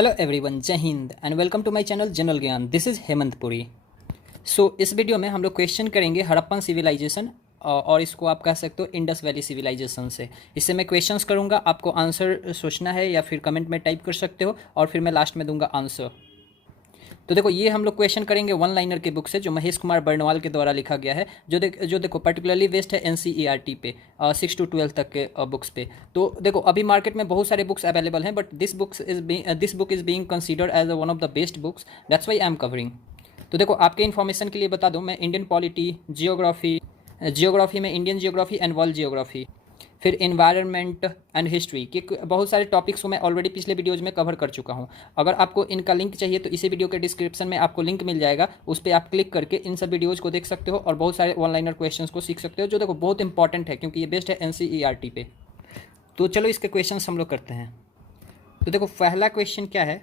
Hello everyone, जय Hind and welcome to my channel general Gyan. This is Hemant Puri. इस video में हम लोग क्वेश्चन करेंगे हड़प्पन सिविलाइजेशन और इसको आप कह सकते हो इंडस वैली सिविलाइजेशन से। इससे मैं क्वेश्चंस करूंगा, आपको आंसर सोचना है या फिर कमेंट में टाइप कर सकते हो और फिर मैं लास्ट में दूंगा आंसर। तो देखो, ये हम लोग क्वेश्चन करेंगे वन लाइनर के बुक से जो महेश कुमार बर्नवाल के द्वारा लिखा गया है, जो देखो पर्टिकुलरली बेस्ड है एनसीईआरटी पे 6 to 12 तक के बुक्स पे। तो देखो, अभी मार्केट में बहुत सारे बुक्स अवेलेबल हैं, but this book is being considered as one of the best books, that's why I am covering. तो देखो, आपके इन्फॉर्मेशन के लिए बता दूं, मैं इंडियन पॉलिटी, जियोग्राफी में Indian geography and world geography, फिर इन्वायरमेंट एंड हिस्ट्री के बहुत सारे टॉपिक्स को मैं ऑलरेडी पिछले वीडियोज़ में कवर कर चुका हूँ। अगर आपको इनका लिंक चाहिए तो इसी वीडियो के डिस्क्रिप्शन में आपको लिंक मिल जाएगा, उस पर आप क्लिक करके इन सब वीडियोज़ को देख सकते हो और बहुत सारे वन लाइनर क्वेश्चन को सीख सकते हो, जो देखो बहुत इंपॉर्टेंट है क्योंकि ये बेस्ड है एनसीईआरटी पे। तो चलो इसके क्वेश्चन हम लोग करते हैं। तो देखो, पहला क्वेश्चन क्या है,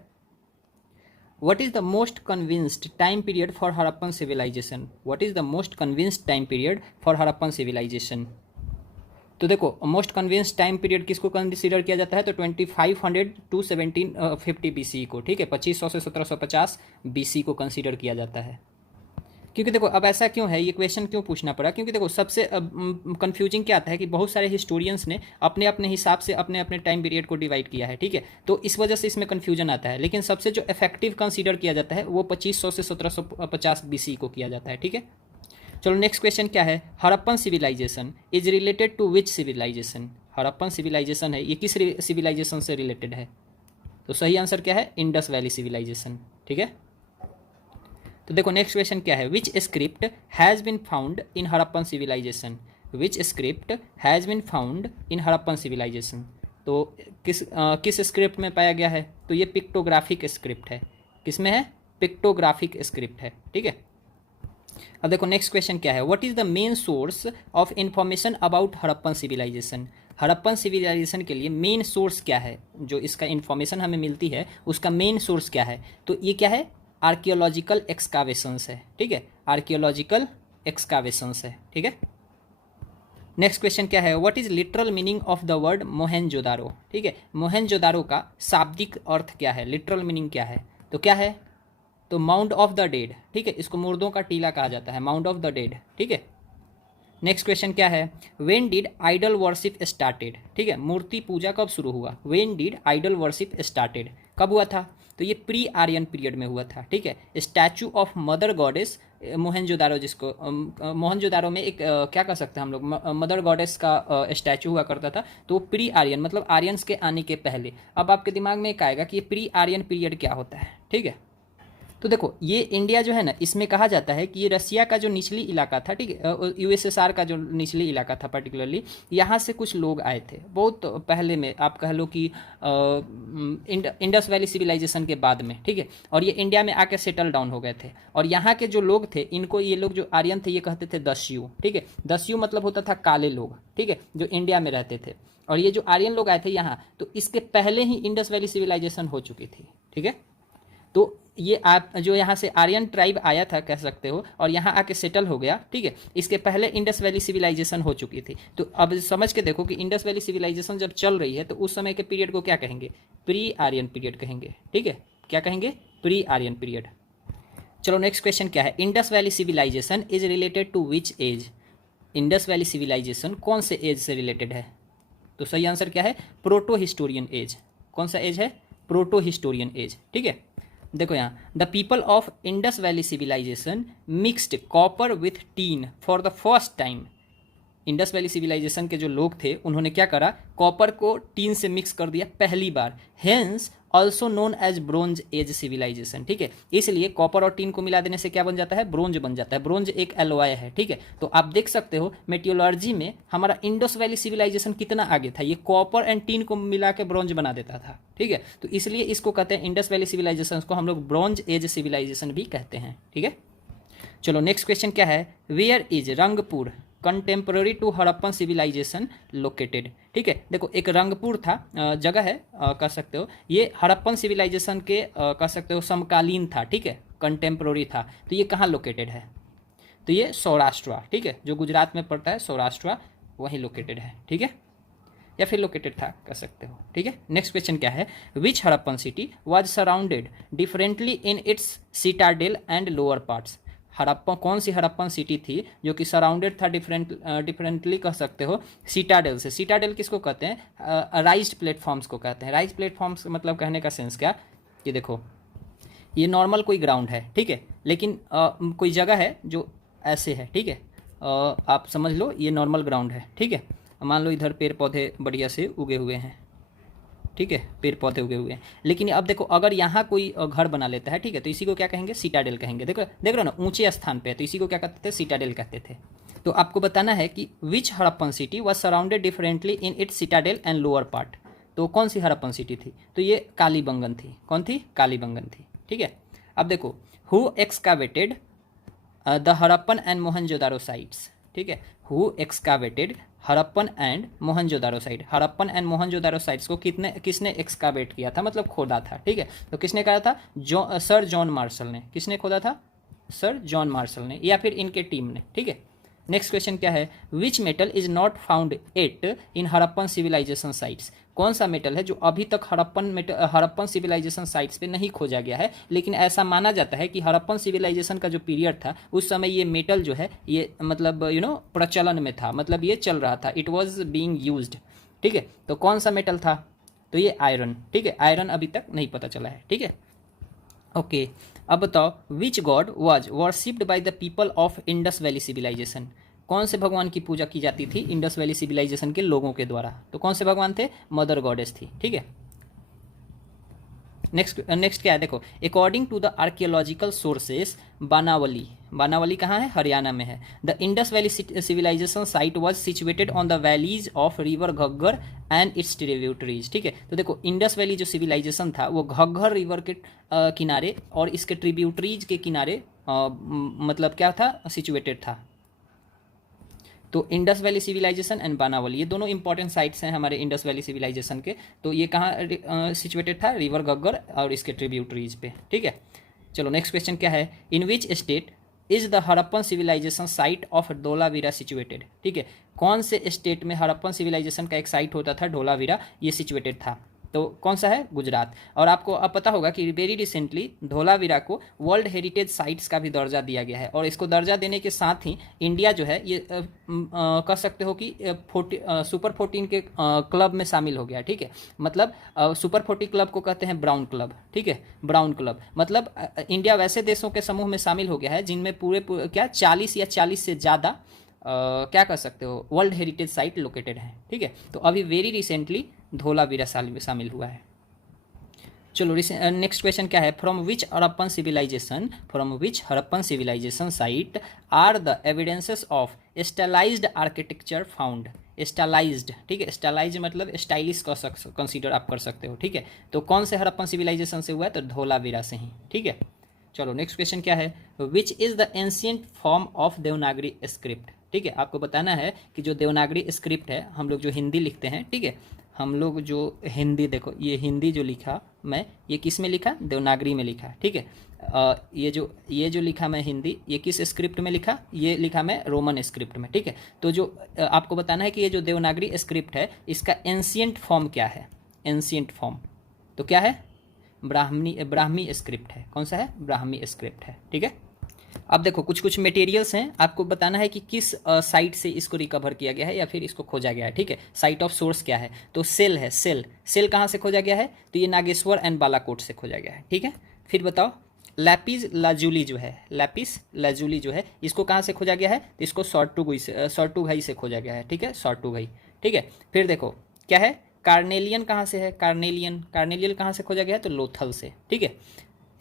What is the most convinced time period for Harappan civilization? What is the most convinced time period for Harappan civilization? तो देखो, मोस्ट कन्विंस टाइम पीरियड किसको कंसिडर किया जाता है, तो 2500 टू 1750 बीसी को, ठीक है, 2500 से 1750 बीसी को कंसिडर किया जाता है। क्योंकि देखो, अब ऐसा क्यों है, ये क्वेश्चन क्यों पूछना पड़ा, क्योंकि देखो सबसे कंफ्यूजिंग क्या आता है कि बहुत सारे हिस्टोरियंस ने अपने अपने हिसाब से अपने अपने टाइम पीरियड को डिवाइड किया है, ठीक है, तो इस वजह से इसमें कन्फ्यूजन आता है। लेकिन सबसे जो इफेक्टिव कंसिडर किया जाता है वो 2500 से 1750 बीसी को किया जाता है, ठीक है। चलो नेक्स्ट क्वेश्चन क्या है, Harappan civilization is related to which civilization? Harappan civilization है, ये किस सिविलाइजेशन से रिलेटेड है? तो सही आंसर क्या है, इंडस वैली सिविलाइजेशन, ठीक है। तो देखो नेक्स्ट क्वेश्चन क्या है, which script has been found in Harappan civilization? Which script has been found in Harappan civilization? तो किस स्क्रिप्ट में पाया गया है? तो ये पिक्टोग्राफिक स्क्रिप्ट है। किस में है? पिक्टोग्राफिक स्क्रिप्ट है, ठीक है। अब देखो नेक्स्ट क्वेश्चन क्या है, what is the main source of information about Harappan civilization? Harappan civilization के लिए मेन सोर्स क्या है, जो इसका इंफॉर्मेशन हमें मिलती है उसका मेन सोर्स क्या है? तो ये क्या है, आर्कियोलॉजिकल एक्सकावेशंस है, ठीक है, आर्कियोलॉजिकल एक्सकावेशंस है, ठीक है। नेक्स्ट क्वेश्चन क्या है, what is literal meaning of the word Mohenjo-daro? ठीक है, मोहेंजोदारो का शाब्दिक अर्थ क्या है, लिटरल मीनिंग क्या है? तो क्या है, तो माउंट ऑफ द डेड, ठीक है, इसको मुर्दों का टीला कहा जाता है, माउंट ऑफ द डेड, ठीक है। नेक्स्ट क्वेश्चन क्या है, when did idol worship started? ठीक है, मूर्ति पूजा कब शुरू हुआ? When did idol worship started, कब हुआ था? तो ये प्री आर्यन पीरियड में हुआ था, ठीक है। Statue of mother goddess Mohenjodaro, जिसको मोहनजोदारो में एक क्या कह सकते हैं हम लोग, मदर गॉडेस का स्टैचू हुआ करता था, तो प्री आर्यन मतलब आर्यंस के आने के पहले। अब आपके दिमाग में एक आएगा कि ये प्री आर्यन पीरियड क्या होता है, ठीक है। तो देखो, ये इंडिया जो है ना, इसमें कहा जाता है कि ये रसिया का जो निचली इलाका था, ठीक है, यूएसएसआर का जो निचली इलाका था पर्टिकुलरली, यहाँ से कुछ लोग आए थे बहुत पहले में, आप कह लो कि इंडस वैली सिविलाइजेशन के बाद में, ठीक है, और ये इंडिया में आके सेटल डाउन हो गए थे। और यहाँ के जो लोग थे, इनको ये लोग जो आर्यन थे ये कहते थे दस्यु, ठीक है। दस्यु मतलब होता था काले लोग, ठीक है, जो इंडिया में रहते थे। और ये जो आर्यन लोग आए थे यहाँ, तो इसके पहले ही इंडस वैली सिविलाइजेशन हो चुकी थी, ठीक है। तो ये आप जो यहाँ से आर्यन ट्राइब आया था कह सकते हो, और यहाँ आके सेटल हो गया, ठीक है, इसके पहले इंडस वैली सिविलाइजेशन हो चुकी थी। तो अब समझ के देखो कि इंडस वैली सिविलाइजेशन जब चल रही है तो उस समय के पीरियड को क्या कहेंगे, प्री आर्यन पीरियड कहेंगे, ठीक है। क्या कहेंगे, प्री आर्यन पीरियड। चलो नेक्स्ट क्वेश्चन क्या है, Indus valley civilization is related to which age? Indus valley civilization कौन से एज से रिलेटेड है? तो सही आंसर क्या है, प्रोटो हिस्टोरियन एज। कौन सा एज है, प्रोटो हिस्टोरियन एज, ठीक है। देखो यहाँ, the people of Indus valley civilization mixed copper with tin for the first time. Indus valley civilization के जो लोग थे उन्होंने क्या करा, कॉपर को टीन से मिक्स कर दिया पहली बार, hence also known as bronze age civilization, ठीक है। इसलिए कॉपर और टीन को मिला देने से क्या बन जाता है, ब्रोंज बन जाता है। ब्रोंज एक एलॉय है, ठीक है। तो आप देख सकते हो मेटियोलॉजी में हमारा इंडस वैली सिविलाइजेशन कितना आगे था, ये कॉपर एंड टीन को मिला के ब्रोंज बना देता था, ठीक है। तो इसलिए इसको कहते हैं इंडस वैली सिविलाइजेशन को हम लोग ब्रोंज एज सिविलाइजेशन भी कहते हैं, ठीक है। चलो नेक्स्ट क्वेश्चन क्या है, where is Rangpur contemporary to Harappan civilization located? ठीक है, देखो एक रंगपुर था, जगह है, कह सकते हो ये हड़प्पन सिविलाइजेशन के कह सकते हो समकालीन था, ठीक है, कंटेम्प्रेरी था। तो ये कहाँ लोकेटेड है? तो ये सौराष्ट्र, ठीक है, जो गुजरात में पड़ता है, सौराष्ट्र वहीं लोकेटेड है, ठीक है। या फिर लोकेटेड था कह सकते हो, ठीक है। नेक्स्ट क्वेश्चन क्या है, which Harappan city was surrounded differently in its citadel and lower parts. Harappa कौन सी हड़प्पन सिटी थी जो कि सराउंडेड था डिफरेंटली कह सकते हो सिटाडेल से। सिटाडेल किसको कहते हैं, राइज्ड प्लेटफॉर्म्स को कहते हैं। राइज्ड प्लेटफॉर्म्स मतलब कहने का सेंस क्या, कि देखो ये नॉर्मल कोई ग्राउंड है, ठीक है, लेकिन कोई जगह है जो ऐसे है, ठीक है, आप समझ लो ये नॉर्मल ग्राउंड है, ठीक है। मान लो इधर पेड़ पौधे बढ़िया से उगे हुए हैं, ठीक है, पेड़ पौधे उगे हुए हैं, लेकिन अब देखो अगर यहाँ कोई घर बना लेता है, ठीक है, तो इसी को क्या कहेंगे, सिटाडेल कहेंगे। देखो देख रहे हो ना, ऊंचे स्थान पे है, तो इसी को क्या कहते थे, सिटाडेल कहते थे। तो आपको बताना है कि which Harappan city was surrounded differently in its citadel and lower part. तो कौन सी हड़प्पन सिटी थी, तो ये कालीबंगन थी। कौन थी, कालीबंगन थी, ठीक है। अब देखो who एक्सकावेटेड the Harappan and Mohenjodaro sites, ठीक है, who एक्सकावेटेड Harappan and Mohenjodaro site. Harappan and Mohenjodaro sites को किसने एक्सकावेट किया था, मतलब खोदा था, ठीक है। तो किसने कहा था, सर जॉन मार्शल ने। किसने खोदा था, सर जॉन मार्शल ने, या फिर इनके टीम ने, ठीक है। नेक्स्ट क्वेश्चन क्या है, which metal is not found at in Harappan civilization sites. कौन सा मेटल है जो अभी तक हड़प्पन सिविलाइजेशन साइट्स पे नहीं खोजा गया है, लेकिन ऐसा माना जाता है कि हड़प्पन सिविलाइजेशन का जो पीरियड था उस समय ये मेटल जो है ये मतलब प्रचलन में था, मतलब ये चल रहा था, इट वॉज बीइंग यूज्ड, ठीक है। तो कौन सा मेटल था, तो ये आयरन, ठीक है। आयरन अभी तक नहीं पता चला है, ठीक है। ओके, अब बताओ which god was worshipped by the people of Indus valley civilization. कौन से भगवान की पूजा की जाती थी इंडस वैली सिविलाइजेशन के लोगों के द्वारा, तो कौन से भगवान थे, मदर गॉडेस थी, ठीक है। नेक्स्ट क्या है, देखो according to the archaeological sources Banawali, Banawali कहाँ है, हरियाणा में है। The Indus valley civilization site was situated on the valleys of river Ghaggar and its tributaries, ठीक है। तो देखो इंडस वैली जो सिविलाइजेशन था वो घग्गर रिवर के किनारे और इसके ट्रिब्यूटरीज के किनारे मतलब क्या था, सिचुएटेड था। तो इंडस वैली सिविलाइजेशन एंड बानावली ये दोनों इंपॉर्टेंट साइट्स हैं हमारे इंडस वैली सिविलाइजेशन के। तो ये कहाँ सिचुएटेड था, रिवर घग्गर और इसके ट्रिब्यूटरीज पे, ठीक है। चलो नेक्स्ट क्वेश्चन क्या है, in which state is the Harappan civilization site of Dholavira situated, ठीक है। कौन से स्टेट में हड़प्पन सिविलाइजेशन का एक साइट होता था धोलावीरा, ये सिचुएटेड था, तो कौन सा है, गुजरात। और आपको अब पता होगा कि वेरी रिसेंटली धोलावीरा को वर्ल्ड हेरिटेज साइट्स का भी दर्जा दिया गया है, और इसको दर्जा देने के साथ ही इंडिया जो है ये कह सकते हो कि सुपर 14 के क्लब में शामिल हो गया, ठीक है। मतलब सुपर 40 क्लब को कहते हैं ब्राउन क्लब, ठीक है, ब्राउन क्लब मतलब इंडिया वैसे देशों के समूह में शामिल हो गया है जिनमें पूरे क्या 40 या 40 से ज़्यादा क्या कर सकते हो वर्ल्ड हेरिटेज साइट लोकेटेड है, ठीक है। तो अभी वेरी रिसेंटली धोलावीरा शामिल हुआ है। चलो नेक्स्ट क्वेश्चन क्या है, from which Harappan civilization site are the evidences of stylized architecture found. Stylized, ठीक है, स्टाइलाइज्ड मतलब स्टाइलिश कंसीडर आप कर सकते हो, ठीक है। तो कौन से हड़प्पन सिविलाइजेशन से हुआ है, तो धोलावीरा से ही, ठीक है। चलो नेक्स्ट क्वेश्चन क्या है, which is the ancient form of Devanagari script, ठीक है। आपको बताना है कि जो देवनागरी स्क्रिप्ट है, हम लोग जो हिंदी लिखते हैं, ठीक है, हम लोग जो हिंदी, देखो ये हिंदी जो लिखा मैं, ये किस में लिखा, देवनागरी में लिखा, ठीक है। ये जो लिखा मैं हिंदी, ये किस स्क्रिप्ट में लिखा, ये लिखा मैं रोमन स्क्रिप्ट में, ठीक है। तो जो आपको बताना है कि ये जो देवनागरी स्क्रिप्ट है इसका एंशिएंट फॉर्म क्या है, एंशिएंट फॉर्म तो क्या है, ब्राह्मी स्क्रिप्ट है। कौन सा है, ब्राह्मी स्क्रिप्ट है, ठीक है। अब देखो कुछ कुछ मटेरियल्स हैं, आपको बताना है कि किस साइट से इसको रिकवर किया गया है या फिर इसको खोजा गया है, ठीक है। साइट ऑफ सोर्स क्या है, तो सेल है, सेल कहाँ से खोजा गया है, तो ये नागेश्वर एंड बालाकोट से खोजा गया है, ठीक है। फिर बताओ लैपिस लाजुली जो है इसको कहाँ से खोजा गया है, तो इसको सॉर्टुघई से खोजा गया है, ठीक है, सॉर्टुघई, ठीक है। फिर देखो क्या है, कार्नेलियन कहाँ से है, कार्नेलियन कहाँ से खोजा गया है, तो लोथल से, ठीक है।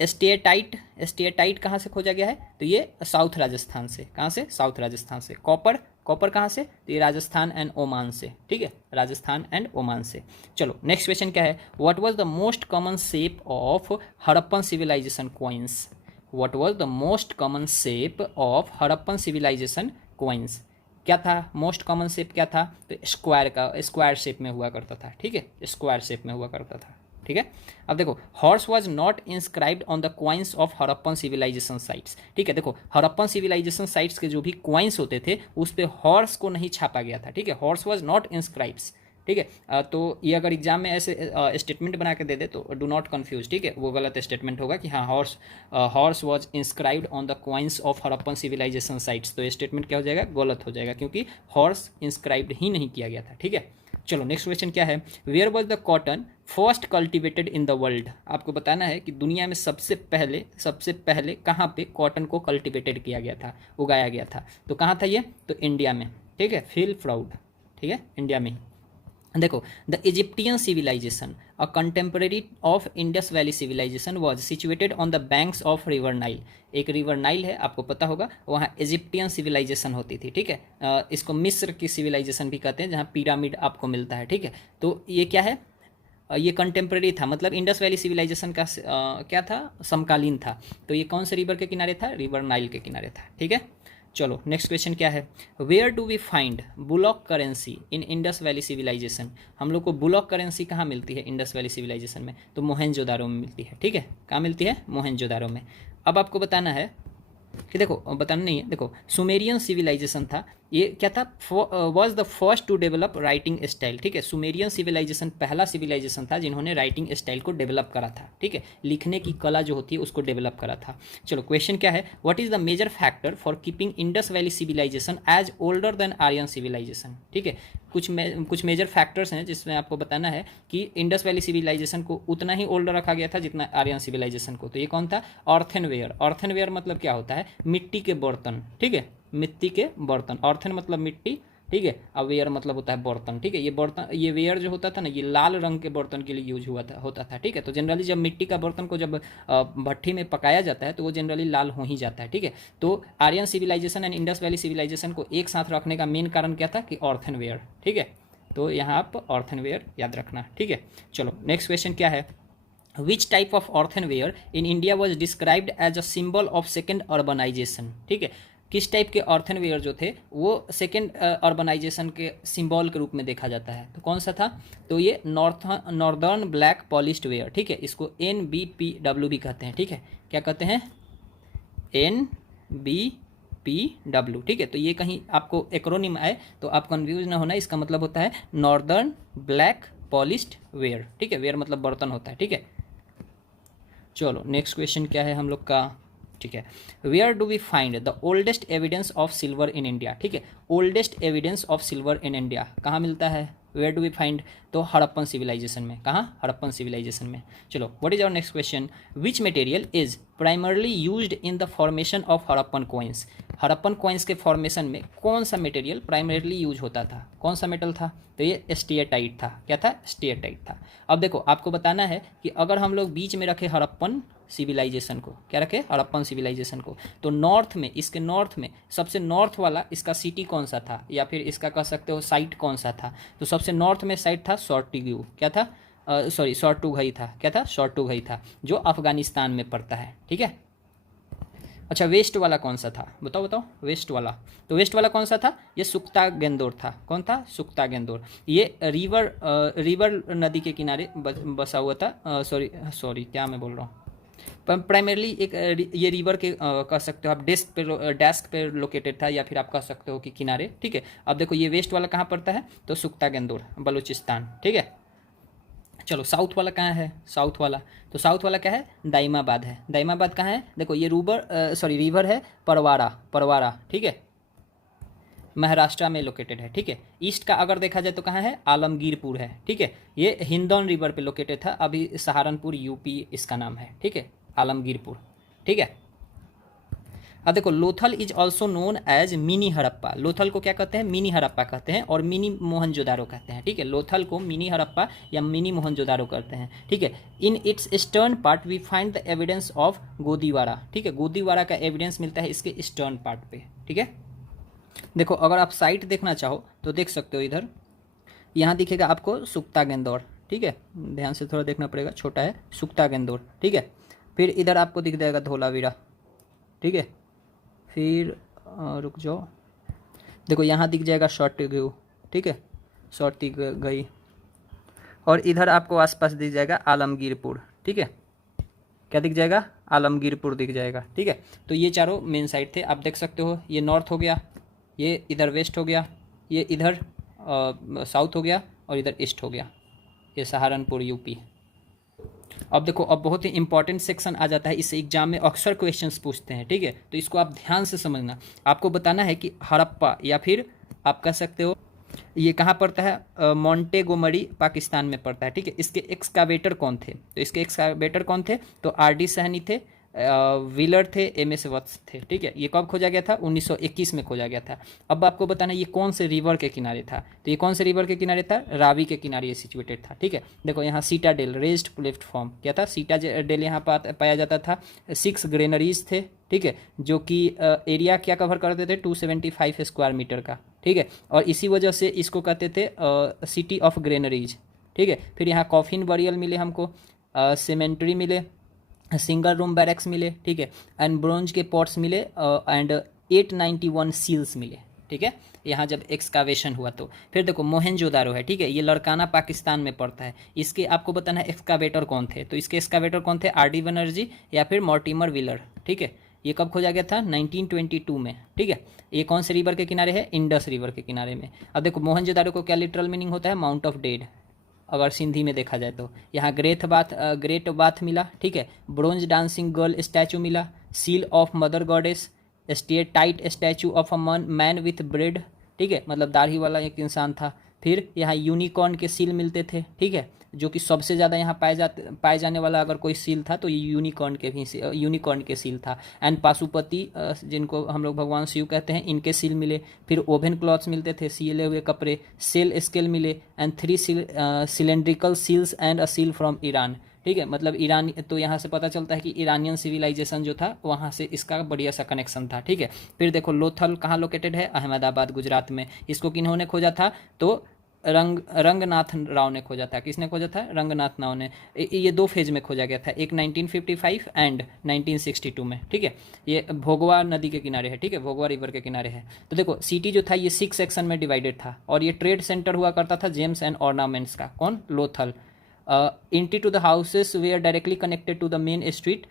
स्टेटाइट कहाँ से खोजा गया है, तो ये साउथ राजस्थान से, कहाँ से, साउथ राजस्थान से। कॉपर कहाँ से, तो ये राजस्थान एंड ओमान से, ठीक है, राजस्थान एंड ओमान से। चलो नेक्स्ट क्वेश्चन क्या है, what was the most common shape of Harappan civilization coins. What was the most common shape of Harappan civilization coins, क्या था, मोस्ट कॉमन शेप क्या था, तो स्क्वायर शेप में हुआ करता था, ठीक है, स्क्वायर शेप में हुआ करता था, ठीक है। अब देखो horse was not inscribed on the coins of Harappan civilization sites, ठीक है। देखो हड़प्पन सिविलाइजेशन साइट्स के जो भी क्वाइंस होते थे उस पे हॉर्स को नहीं छापा गया था, ठीक है, हॉर्स वाज नॉट इंस्क्राइब्स, ठीक है। तो ये अगर एग्जाम में ऐसे स्टेटमेंट बना के दे दे तो डू नॉट कन्फ्यूज, ठीक है, वो गलत स्टेटमेंट होगा कि हाँ horse was inscribed on the coins of Harappan civilization sites, तो ये स्टेटमेंट क्या हो जाएगा, गलत हो जाएगा, क्योंकि हॉर्स इंस्क्राइब्ड ही नहीं किया गया था, ठीक है। चलो नेक्स्ट क्वेश्चन क्या है, where was the cotton first cultivated in the world. आपको बताना है कि दुनिया में सबसे पहले कहाँ पे कॉटन को कल्टिवेटेड किया गया था, उगाया गया था, तो कहाँ था ये, तो इंडिया में, ठीक है, फील प्राउड, ठीक है, इंडिया में ही। देखो, the Egyptian civilization a contemporary of Indus valley civilization was situated on the banks of river Nile. एक रिवर नाइल है, आपको पता होगा, वहाँ इजिप्टियन सिविलाइजेशन होती थी, ठीक है। इसको मिस्र की सिविलाइजेशन भी कहते हैं, जहाँ पिरामिड आपको मिलता है, ठीक है। तो ये क्या है, ये कंटेम्प्रेरी था, मतलब इंडस वैली सिविलाइजेशन का क्या था, समकालीन था। तो ये कौन से रिवर के किनारे था, रिवर नाइल के किनारे था, ठीक है। चलो नेक्स्ट क्वेश्चन क्या है, where do we find bullock currency in Indus valley civilization. हम लोग को बुलॉक करेंसी कहाँ मिलती है इंडस वैली सिविलाइजेशन में, तो मोहनजोदारो में मिलती है, ठीक है। कहाँ मिलती है, मोहनजोदारो में। अब आपको बताना है कि देखो, बताना नहीं है, देखो सुमेरियन सिविलाइजेशन था, ये क्या था, was the first to develop writing style, ठीक है। सुमेरियन सिविलाइजेशन पहला सिविलाइजेशन था जिन्होंने राइटिंग स्टाइल को डेवलप करा था, ठीक है, लिखने की कला जो होती है उसको डेवलप करा था। चलो क्वेश्चन क्या है, what is the major factor for keeping Indus valley civilization as older than Aryan civilization, ठीक है। कुछ मेजर फैक्टर्स हैं जिसमें आपको बताना है कि इंडस वैली सिविलाइजेशन को उतना ही ओल्डर रखा गया था जितना आर्यन सिविलाइजेशन को। तो ये कौन था, अर्थनवेयर। अर्थनवेयर मतलब क्या होता है, मिट्टी के बर्तन, ठीक है, मिट्टी के बर्तन। अर्थन मतलब मिट्टी, ठीक है, और वेयर मतलब होता है बर्तन, ठीक है। ये बर्तन, ये वेयर जो होता था ना, ये लाल रंग के बर्तन के लिए यूज होता था, ठीक है। तो जनरली जब मिट्टी का बर्तन को जब भट्ठी में पकाया जाता है तो वो जनरली लाल हो ही जाता है, ठीक है। तो Aryan civilization and Indus valley civilization को एक साथ रखने का मेन कारण क्या था, कि अर्थनवेयर, ठीक है। तो यहाँ आप अर्थनवेयर याद रखना, ठीक है। चलो नेक्स्ट क्वेश्चन क्या है, which type of earthenware in India was described as a symbol of second urbanization, ठीक है। किस टाइप के अर्थनवेयर जो थे वो सेकेंड अर्बनाइजेशन के सिंबल के रूप में देखा जाता है, तो कौन सा था, तो ये नॉर्दर्न ब्लैक पॉलिश्ड वेयर, ठीक है। इसको NBPW भी कहते हैं, ठीक है, क्या कहते हैं, NBPW, ठीक है। तो ये कहीं आपको एक्रोनिम आए तो आप कंफ्यूज ना होना, इसका मतलब होता है नॉर्दर्न ब्लैक पॉलिश्ड वेयर, ठीक है, वेयर मतलब बर्तन होता है, ठीक है। चलो नेक्स्ट क्वेश्चन क्या है हम लोग का, ठीक है, where do we find the oldest evidence of silver in India, ठीक है। Oldest evidence of silver in India कहाँ मिलता है, वेयर डू वी फाइंड, तो हड़प्पन सिविलाइजेशन में। कहाँ, हड़प्पन सिविलाइजेशन में। चलो what is our next question, which material is primarily used in the formation of Harappan coins. Harappan coins के फॉर्मेशन में कौन सा मटेरियल प्राइमरली यूज होता था, कौन सा मेटल था, तो ये स्टीएटाइट था। क्या था, स्टीएटाइट था। अब देखो आपको बताना है कि अगर हम लोग बीच में रखे हड़प्पन सिविलाइजेशन को, क्या रखे, हड़प्पन सिविलाइजेशन को, तो नॉर्थ में, इसके नॉर्थ में सबसे नॉर्थ वाला इसका सिटी कौन सा था, या फिर इसका कह सकते हो साइट कौन सा था, तो सबसे नॉर्थ में साइट था सॉर्टिग्यू, क्या था, सॉर्टुघई था, क्या था, सॉर्टुघई था, जो अफगानिस्तान में पड़ता है, ठीक है। अच्छा वेस्ट वाला कौन सा था, बताओ बताओ, वेस्ट वाला, तो वेस्ट वाला कौन सा था, ये सुक्ता गेंदोर था। कौन था, सुक्ता गेंदोर। ये रिवर नदी के किनारे बसा हुआ था, सॉरी क्या मैं बोल रहा हूँ, प्राइमरली एक ये रिवर के कह सकते हो आप, डेस्क पे लोकेटेड था, या फिर आप कह सकते हो कि किनारे, ठीक है। अब देखो ये वेस्ट वाला कहाँ पड़ता है, तो सुक्ता गेंदोर, बलूचिस्तान, ठीक है। चलो साउथ वाला कहाँ है, साउथ वाला, तो साउथ वाला क्या है, दाइमाबाद है। दाइमाबाद कहाँ है, देखो ये रिवर है परवारा, ठीक है, महाराष्ट्र में लोकेटेड है, ठीक है। ईस्ट का अगर देखा जाए तो कहाँ है, आलमगीरपुर है, ठीक है। ये हिंदौन रिवर पे लोकेटेड था, अभी सहारनपुर यूपी इसका नाम है, ठीक है, आलमगीरपुर, ठीक है। अब देखो Lothal is also known as mini Harappa. Lothal को क्या कहते हैं, मिनी हड़प्पा कहते हैं, और मिनी मोहनजोदारो कहते हैं, ठीक है। लोथल को मिनी हड़प्पा या मिनी मोहनजोदारो कहते हैं, ठीक है। In its eastern part we find the evidence of Godivara, ठीक है। गोदीवारा का एविडेंस मिलता है इसके ईस्टर्न पार्ट पे, ठीक है। देखो अगर आप साइट देखना चाहो तो देख सकते हो, इधर यहाँ दिखेगा आपको सुक्ता गेंदौर, ठीक है, ध्यान से थोड़ा देखना पड़ेगा, छोटा है, सुक्ता गेंदौर, ठीक है। फिर इधर आपको दिख जाएगा धोलावीरा, ठीक है। फिर रुक जाओ, देखो यहाँ दिख जाएगा सॉर्टिग्यू, ठीक है, सॉर्टिग्यू, और इधर आपको आसपास दिख जाएगा आलमगीरपुर, ठीक है। क्या दिख जाएगा, आलमगीरपुर दिख जाएगा, ठीक है। तो ये चारों मेन साइड थे, आप देख सकते हो, ये नॉर्थ हो गया, ये इधर वेस्ट हो गया, ये इधर साउथ हो गया, और इधर ईस्ट हो गया, ये सहारनपुर यूपी। अब देखो, अब बहुत ही इंपॉर्टेंट सेक्शन आ जाता है, इस एग्जाम में अक्सर क्वेश्चंस पूछते हैं, ठीक है, तो इसको आप ध्यान से समझना। आपको बताना है कि हड़प्पा या फिर आप कह सकते हो ये कहाँ पड़ता है, मोंटेगोमरी पाकिस्तान में पड़ता है, ठीक है। इसके एक्सकावेटर कौन थे, तो इसके एक्सकावेटर कौन थे, तो आर.डी. सहनी थे, व्हीलर थे, एम.एस. वत्स थे, ठीक है। ये कब खोजा गया था, 1921 में खोजा गया था। अब आपको बताना ये कौन से रिवर के किनारे था, तो ये कौन से रिवर के किनारे था, रावी के किनारे ये सिचुएटेड था, ठीक है। देखो यहाँ सीटाडेल रेज्ड प्लेटफॉर्म क्या था, सीटाडेल यहाँ पाया जाता था। 6 ग्रेनरीज थे, ठीक है, जो कि एरिया क्या कवर करते थे, 275 स्क्वायर मीटर का, ठीक है। और इसी वजह से इसको कहते थे सिटी ऑफ ग्रेनरीज, ठीक है। फिर यहाँ कॉफिन बरियल मिले हमको, सीमेंट्री मिले, सिंगल रूम बैरक्स मिले, ठीक है, एंड ब्रोंज के पॉट्स मिले, एंड 891 सील्स मिले, ठीक है, यहाँ जब एक्सकावेशन हुआ तो। फिर देखो मोहनजोदारो है, ठीक है, ये लड़काना पाकिस्तान में पड़ता है। इसके आपको बताना है एक्सकावेटर कौन थे, तो इसके एक्सकावेटर कौन थे, आर.डी. बनर्जी या फिर मॉर्टिमर व्हीलर, ठीक है। ये कब खोजा गया था, 1922 में, ठीक है। ये कौन से रिवर के किनारे है, इंडस रिवर के किनारे में। अब देखो मोहनजोदारो को क्या लिटरल मीनिंग होता है, माउंट ऑफ डेड, अगर सिंधी में देखा जाए तो। यहाँ ग्रेट बाथ मिला, ठीक है, ब्रोंज डांसिंग गर्ल स्टैचू मिला, seal of mother goddess, state tight statue of a man with bread, ठीक है, मतलब दाढ़ी वाला एक इंसान था। फिर यहाँ यूनिकॉर्न के सील मिलते थे, ठीक है, जो कि सबसे ज़्यादा यहाँ पाए जाने वाला अगर कोई सील था तो ये यूनिकॉर्न के सील था। एंड पाशुपति, जिनको हम लोग भगवान शिव कहते हैं, इनके सील मिले। फिर ओवन क्लॉथ्स मिलते थे, सिले हुए कपड़े, सेल स्केल मिले, and 3 cylindrical seals and a seal from Iran, ठीक है। मतलब ईरान, तो यहाँ से पता चलता है कि ईरानियन सिविलाइजेशन जो था वहाँ से इसका बढ़िया सा कनेक्शन था, ठीक है। फिर देखो लोथल कहाँ लोकेटेड है, अहमदाबाद गुजरात में। इसको किन्होंने खोजा था, तो रंगनाथ राव ने खोजा था। किसने खोजा था, रंगनाथ राव ने। ये 2 फेज में खोजा गया था, एक 1955 एंड 1962 में, ठीक है। ये भोगवा नदी के किनारे है, ठीक है, भोगवा रिवर के किनारे है। तो देखो सिटी जो था ये 6 सेक्शन में डिवाइडेड था, और ये ट्रेड सेंटर हुआ करता था जेम्स एंड ऑर्नामेंट्स का। कौन, Lothal. Entry to the houses were directly connected to the main street.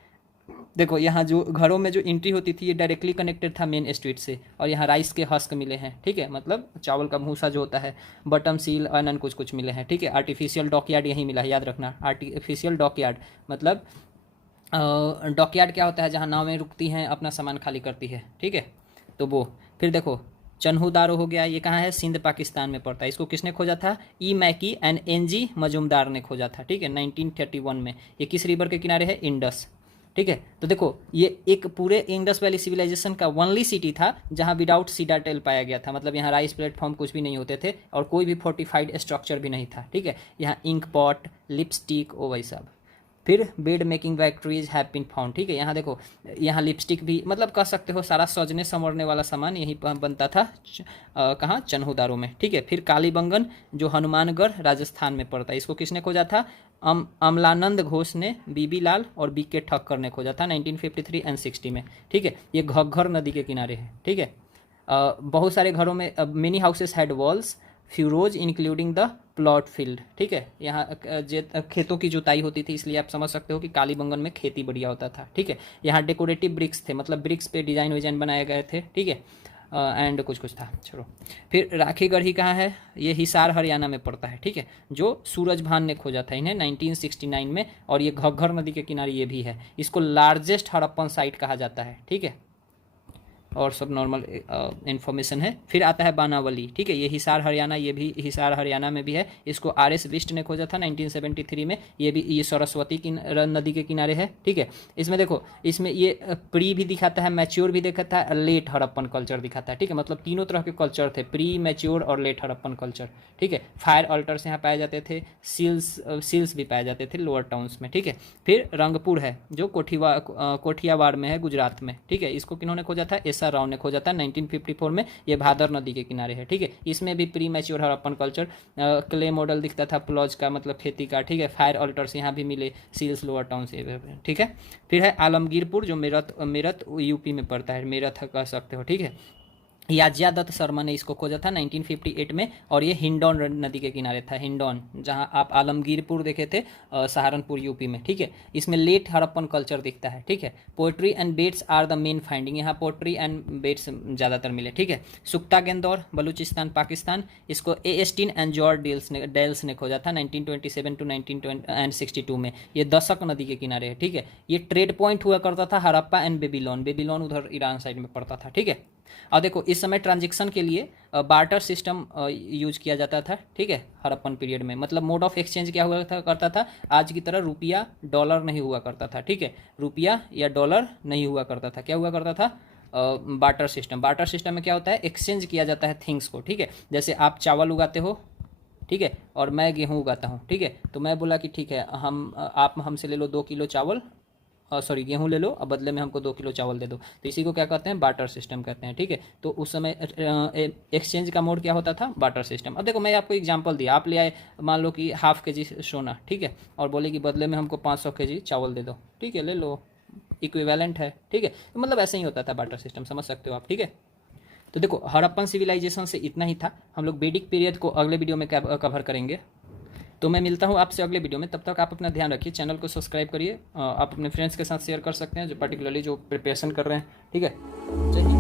देखो यहाँ जो घरों में जो एंट्री होती थी ये डायरेक्टली कनेक्टेड था मेन स्ट्रीट से। और यहाँ राइस के हस्क मिले हैं, ठीक है, मतलब चावल का भूसा जो होता है, बटम सील अनन कुछ मिले हैं, ठीक है। आर्टिफिशियल डॉकयार्ड यहीं मिला है, याद रखना। आर्टिफिशियल डॉकयार्ड मतलब डॉकयार्ड क्या होता है, जहाँ नाव में रुकती हैं अपना सामान खाली करती है, ठीक है, तो वो। फिर देखो चन्हूदारो हो गया, ये कहाँ है, सिंध पाकिस्तान में पड़ता है। इसको किसने खोजा था, ई मैकी एंड एन.जी. मजूमदार ने खोजा था, ठीक है, 1931 में। ये किस रिवर के किनारे है, इंडस, ठीक है। तो देखो ये एक पूरे इंडस वैली सिविलाइजेशन का ओनली सिटी था जहाँ विदाउट सीडाटेल पाया गया था, मतलब यहाँ राइस प्लेटफॉर्म कुछ भी नहीं होते थे और कोई भी फोर्टिफाइड स्ट्रक्चर भी नहीं था, ठीक है। यहाँ इंक पॉट, लिपस्टिक, ओ वही सब। फिर bead making factories have been found, ठीक है। यहाँ देखो, यहाँ लिपस्टिक भी, मतलब कह सकते हो सारा सजने संवरने वाला सामान यहीं पर बनता था, कहाँ, चन्हूदारो में, ठीक है। फिर कालीबंगन जो हनुमानगढ़ राजस्थान में पड़ता है, इसको किसने खोजा था, अमलानंद घोष ने, बीबी लाल और बी.के. ठक्कर ने खोजा था 1953 एंड 60 में, ठीक है। ये घग्घर नदी के किनारे है, ठीक है। बहुत सारे घरों में many houses had walls, furrows including the plot field, ठीक है। यहाँ खेतों की जुताई होती थी, इसलिए आप समझ सकते हो कि कालीबंगन में खेती बढ़िया होता था, ठीक है। यहाँ डेकोरेटिव ब्रिक्स थे, मतलब ब्रिक्स पे डिजाइन विजाइन बनाए गए थे, ठीक है। एंड कुछ था, छोड़ो। फिर राखीगढ़ी कहाँ है, ये हिसार हरियाणा में पड़ता है, ठीक है, जो सूरज भान ने खोजा था इन्हें 1969 में। और ये घग्घर नदी के किनारे ये भी है, इसको लार्जेस्ट हड़प्पन साइट कहा जाता है, ठीक है। और सब नॉर्मल इन्फॉर्मेशन है। फिर आता है बानावली, ठीक है, ये हिसार हरियाणा, ये भी हिसार हरियाणा में भी है। इसको R.S. बिष्ट ने खोजा था 1973 में। ये भी, ये सरस्वती की नदी के किनारे है, ठीक है। इसमें देखो, इसमें ये प्री भी दिखाता है, मैच्योर भी दिखाता है, लेट हड़प्पन कल्चर दिखाता है, ठीक है। मतलब तीनों तरह के कल्चर थे, प्री, मैच्योर और लेट हड़प्पन कल्चर, ठीक है। फायर अल्टर्स यहाँ पाए जाते थे, सील्स भी पाए जाते थे लोअर टाउन्स में, ठीक है। फिर रंगपुर है जो कोठियावाड़ में है गुजरात में, ठीक है। इसको किन्होंने खोजा था, राव ने खोजा था 1954 में। ये भादर नदी के किनारे है, ठीक है। इसमें भी pre mature Harappan culture, clay model दिखता था प्लॉज का, मतलब खेती का, ठीक है। फायर अल्टर्स यहाँ भी मिले, सील्स लोअर टाउन से, ठीक है। फिर है आलमगीरपुर जो मेरठ यूपी में पड़ता है, मेरठ कह सकते हो, ठीक है। याज्या दत्त शर्मा ने इसको खोजा था 1958 में, और ये हिंडौन नदी के किनारे था, हिंडौन, जहां आप आलमगीरपुर देखे थे सहारनपुर यूपी में, ठीक है। इसमें लेट हड़प्पन कल्चर दिखता है, ठीक है। Pottery and beads are the main finding, यहाँ पोएट्री एंड बेट्स ज़्यादातर मिले, ठीक है। सुक्ता गेंदौर, बलूचिस्तान, पाकिस्तान, इसको एस्टिन एंड जॉर्ज डेल्स ने खोजा था 1927 टू 1962 में, ये दशक नदी के किनारे है, ठीक है। ये ट्रेड पॉइंट हुआ करता था हड़प्पा एंड बेबीलोन, बेबीलोन उधर ईरान साइड में पड़ता था, ठीक है। और देखो इस समय ट्रांजेक्शन के लिए बार्टर सिस्टम यूज किया जाता था, ठीक है, हड़प्पन पीरियड में। मतलब मोड ऑफ एक्सचेंज क्या हुआ करता था, आज की तरह रुपया डॉलर नहीं हुआ करता था, ठीक है। रुपया या डॉलर नहीं हुआ करता था, क्या हुआ करता था, बार्टर सिस्टम। बार्टर सिस्टम में क्या होता है, एक्सचेंज किया जाता है थिंग्स को, ठीक है। जैसे आप चावल उगाते हो, ठीक है, और मैं गेहूँ उगाता हूँ, ठीक है। तो मैं बोला कि ठीक है, आप हमसे ले लो 2 किलो चावल, सॉरी गेहूँ ले लो, अब बदले में हमको 2 किलो चावल दे दो, तो इसी को क्या कहते हैं, बार्टर सिस्टम कहते हैं, ठीक है। तो उस समय एक्सचेंज का मोड क्या होता था, बार्टर सिस्टम। अब देखो मैं आपको एग्जांपल दिया, आप ले आए मान लो कि ½ kg सोना, ठीक है, और बोले कि बदले में हमको 500 kg चावल दे दो, ठीक है, ले लो, इक्विवेलेंट है, ठीक है। तो मतलब ऐसे ही होता था बार्टर सिस्टम, समझ सकते हो आप, ठीक है। तो देखो हड़प्पन सिविलाइजेशन से इतना ही था, हम लोग वैदिक पीरियड को अगले वीडियो में कवर करेंगे। तो मैं मिलता हूँ आपसे अगले वीडियो में, तब तक आप अपना ध्यान रखिए, चैनल को सब्सक्राइब करिए, आप अपने फ्रेंड्स के साथ शेयर कर सकते हैं जो पर्टिकुलरली जो प्रिपरेशन कर रहे हैं, ठीक है। जय हिंद।